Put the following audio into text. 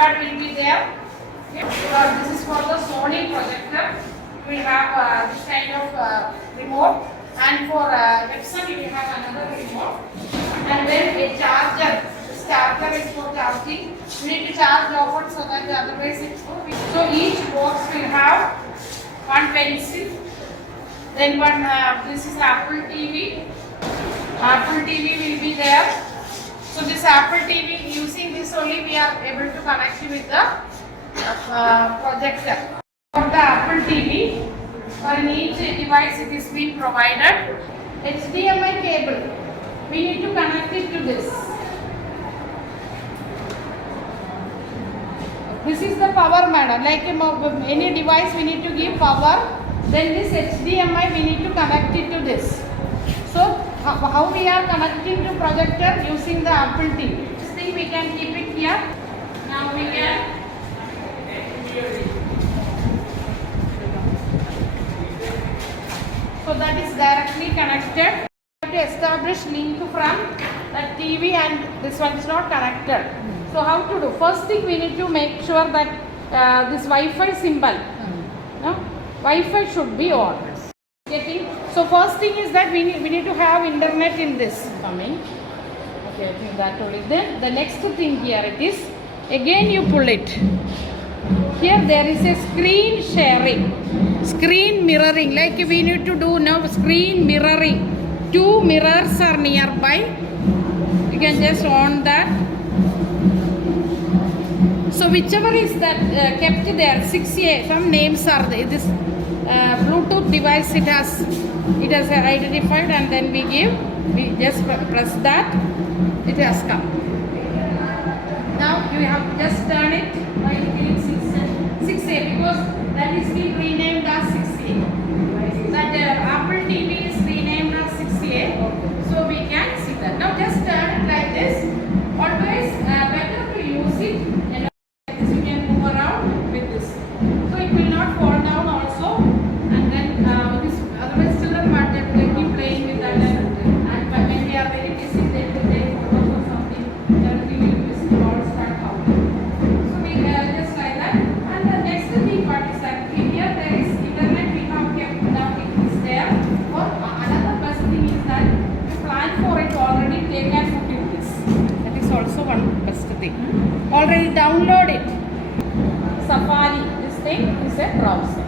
iPad will be there. Okay. This is for the Sony projector. We have this kind of remote, and for Epson we have another remote, and then a charger. This charger is for charging. We need to charge often so that otherwise it will. So each box will have one pencil. Then one. This is Apple TV. Apple TV will be there. So this Apple TV, using this only we are able to connect with the projector. For the Apple TV, for each device it is being provided HDMI cable. We need to connect it to this. This is the power manner. Like any device we need to give power. Then this HDMI we need to connect it to this. So how we are connecting to projector using the Apple TV. This thing we can keep it here. Now we can. So that is directly connected. We have to establish link from the TV and this one is not connected. So how to do? First thing we need to make sure that this Wi-Fi symbol, no? Wi-Fi should be on. Getting. So first thing is that we need to have internet in this coming. Okay, I think that only. Then the next thing here it is. Again you pull it. Here there is a screen sharing, screen mirroring. Like we need to do now screen mirroring. Two mirrors are nearby. You can just on that. So whichever is that kept there, 6A, some names are there. This Bluetooth device it has identified, and then we just press that, it has come. Now you have to just turn it by hitting 6A because that is being renamed as 6A. That Apple TV is renamed as 6A, so we can see that. Now just turn it like this. Always better to use it. You can move around with this, so it will not fall down also, and then this otherwise children might keep playing with that, and when they are very busy they will take photos or something, everything will be all start out. So we just like that. And the next thing what is that here there is internet we have kept now, it is there. Or another best thing is that you plan for it already, they can put in this. That is also one best thing. Already download it. Safari, this thing is a browser.